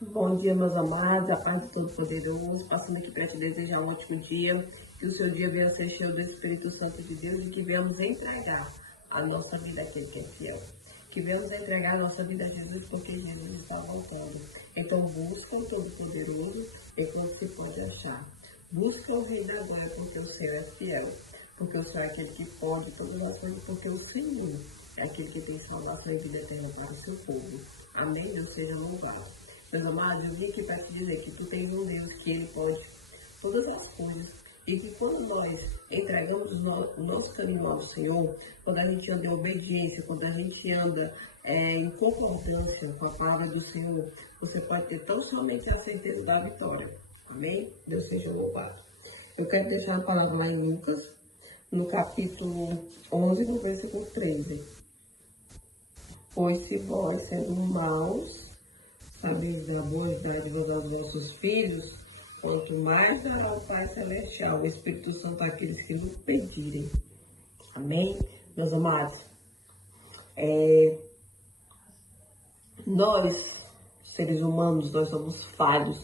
Bom dia, meus amados, a paz do Todo-Poderoso, passando aqui para te desejar um ótimo dia, que o seu dia venha ser cheio do Espírito Santo de Deus e que venhamos entregar a nossa vida àquele que é fiel. Que venhamos entregar a nossa vida a Jesus, porque Jesus está voltando. Então busca o Todo-Poderoso enquanto se pode achar. Busca o Rei da Glória, porque o Senhor é fiel. Porque o Senhor é aquele que pode todas as coisas, porque o Senhor é aquele que tem salvação e vida eterna para o seu povo. Amém? Deus seja louvado. Meus amados, eu vim aqui para te dizer que tu tens um Deus que Ele pode todas as coisas. E que quando nós entregamos o nosso caminho ao Senhor, quando a gente anda em obediência, quando a gente anda em concordância com a palavra do Senhor, você pode ter tão somente a certeza da vitória. Amém? Deus seja louvado. Eu quero deixar a palavra lá em Lucas, no capítulo 11, no versículo 13. Pois se vós, sendo maus, sabeis dar boas dádivas aos vossos filhos, quanto mais dará o Pai Celestial, o Espírito Santo, àqueles que lhe pedirem. Amém? Meus amados, nós, seres humanos, nós somos falhos,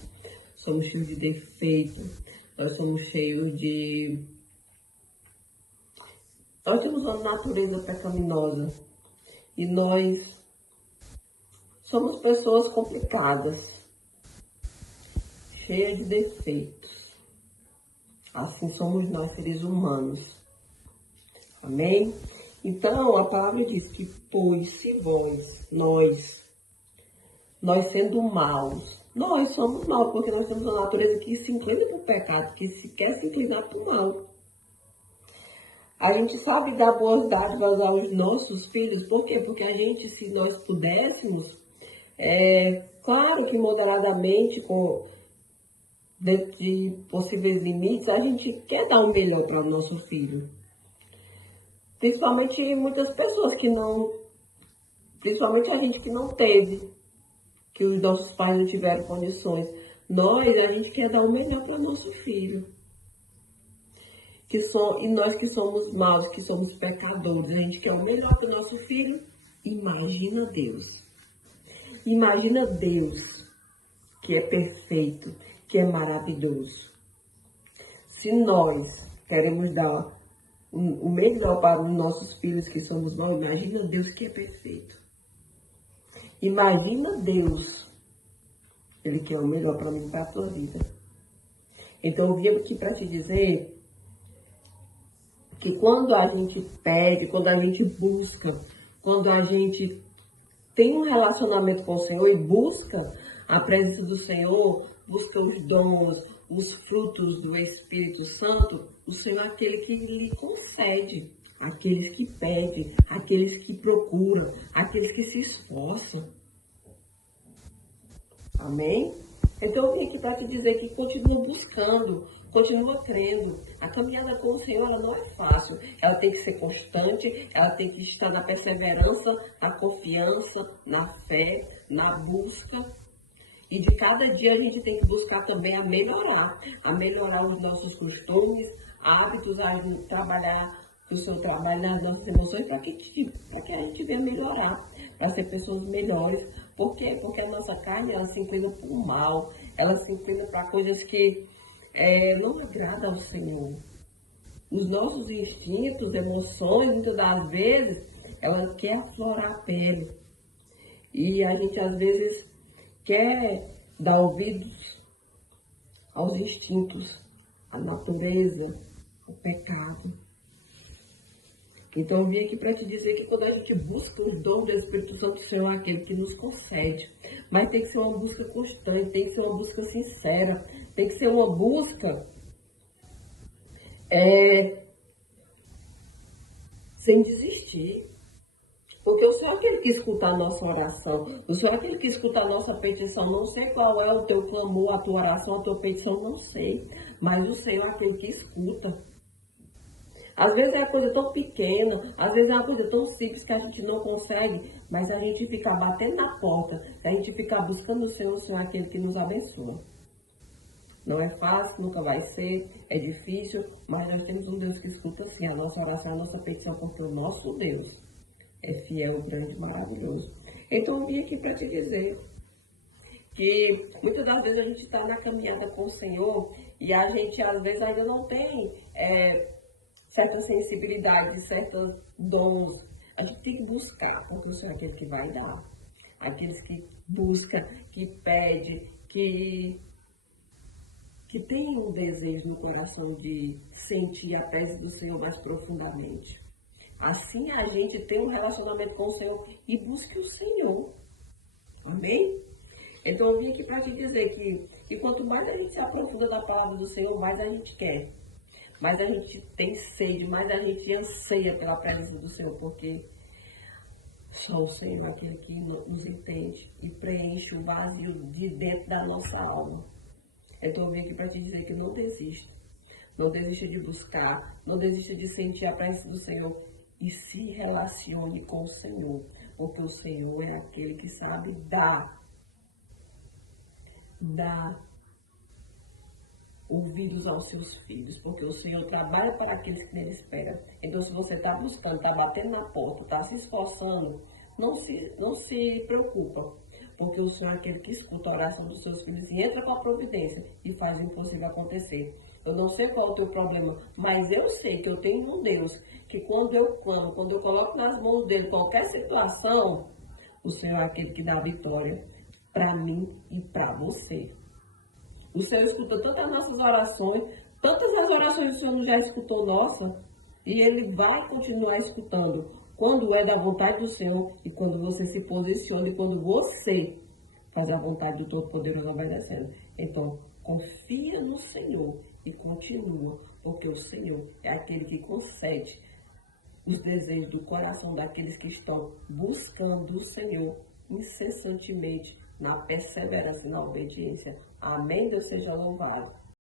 somos cheios de defeito, nós somos cheios de... Nós temos uma natureza pecaminosa e nós somos pessoas complicadas, cheias de defeitos. Assim somos nós, seres humanos. Amém? Então, a palavra diz que, pois, se vós, nós sendo maus, nós somos maus, porque nós temos uma natureza que se inclina para o pecado, que se quer se inclinar para o mal. A gente sabe dar boas dádivas aos nossos filhos, por quê? Porque a gente, se nós pudéssemos, claro que moderadamente, dentro de possíveis limites, a gente quer dar o melhor para o nosso filho. Principalmente muitas pessoas que não, principalmente a gente que não teve, que os nossos pais não tiveram condições. A gente quer dar o melhor para o nosso filho. E nós que somos maus, que somos pecadores, a gente quer o melhor para o nosso filho. Imagina Deus. Imagina Deus, que é perfeito, que é maravilhoso. Se nós queremos dar o melhor para os nossos filhos que somos maus, imagina Deus que é perfeito. Imagina Deus, Ele quer o melhor para mim e para a tua vida. Então eu vim aqui para te dizer que quando a gente pede, quando a gente busca, quando a gente tem um relacionamento com o Senhor e busca a presença do Senhor, busca os dons, os frutos do Espírito Santo, o Senhor é aquele que lhe concede, aqueles que pedem, aqueles que procuram, aqueles que se esforçam. Amém? Então eu vim aqui para te dizer que continua buscando, continua crendo. A caminhada com o Senhor ela não é fácil. Ela tem que ser constante, ela tem que estar na perseverança, na confiança, na fé, na busca. E de cada dia a gente tem que buscar também a melhorar os nossos costumes, hábitos, a trabalhar o seu trabalho nas nossas emoções para que a gente venha melhorar, para ser pessoas melhores. Por quê? Porque a nossa carne ela se inclina para o mal, ela se inclina para coisas que não agradam ao Senhor. Os nossos instintos, emoções, muitas das vezes, ela quer aflorar a pele. E a gente às vezes quer dar ouvidos aos instintos, à natureza, ao pecado. Então eu vim aqui para te dizer que quando a gente busca os dons do Espírito Santo, o Senhor é aquele que nos concede. Mas tem que ser uma busca constante, tem que ser uma busca sincera, tem que ser uma busca sem desistir. Porque o Senhor é aquele que escuta a nossa oração, o Senhor é aquele que escuta a nossa petição. Não sei qual é o teu clamor, a tua oração, a tua petição, não sei. Mas o Senhor é aquele que escuta. Às vezes é uma coisa tão pequena, às vezes é uma coisa tão simples que a gente não consegue, mas a gente fica batendo na porta, a gente fica buscando o Senhor é aquele que nos abençoa. Não é fácil, nunca vai ser, é difícil, mas nós temos um Deus que escuta sim a nossa oração, a nossa petição, porque o nosso Deus é fiel, grande, maravilhoso. Então eu vim aqui para te dizer Que muitas das vezes a gente está na caminhada com o Senhor e a gente às vezes ainda não tem certa sensibilidade, certos dons. A gente tem que buscar, porque o Senhor é aquele que vai dar. Aqueles que buscam, que pedem, que tem um desejo no coração de sentir a presença do Senhor mais profundamente. Assim a gente tem um relacionamento com o Senhor e busque o Senhor. Amém? Então eu vim aqui para te dizer que quanto mais a gente se aprofunda da palavra do Senhor, mais a gente quer. Mais a gente tem sede, mais a gente anseia pela presença do Senhor, porque só o Senhor é aquele que nos entende e preenche o vazio de dentro da nossa alma. Então eu vim aqui para te dizer que não desista. Não desista de buscar, não desista de sentir a presença do Senhor e se relacione com o Senhor, porque o Senhor é aquele que sabe dar ouvidos aos seus filhos, porque o Senhor trabalha para aqueles que nele esperam. Então, se você está buscando, está batendo na porta, está se esforçando, não se preocupa, porque o Senhor é aquele que escuta a oração dos seus filhos e entra com a providência e faz o impossível acontecer. Eu não sei qual é o teu problema, mas eu sei que eu tenho um Deus que quando eu clamo, quando eu coloco nas mãos dele qualquer situação, o Senhor é aquele que dá a vitória para mim e para você. O Senhor escuta tantas nossas orações, tantas as orações o Senhor já escutou nossa, e Ele vai continuar escutando quando é da vontade do Senhor e quando você se posiciona e quando você faz a vontade do Todo-Poderoso obedecendo. Então, confia no Senhor e continua, porque o Senhor é aquele que concede os desejos do coração daqueles que estão buscando o Senhor incessantemente, na perseverança e na obediência. Amém? Deus seja louvado.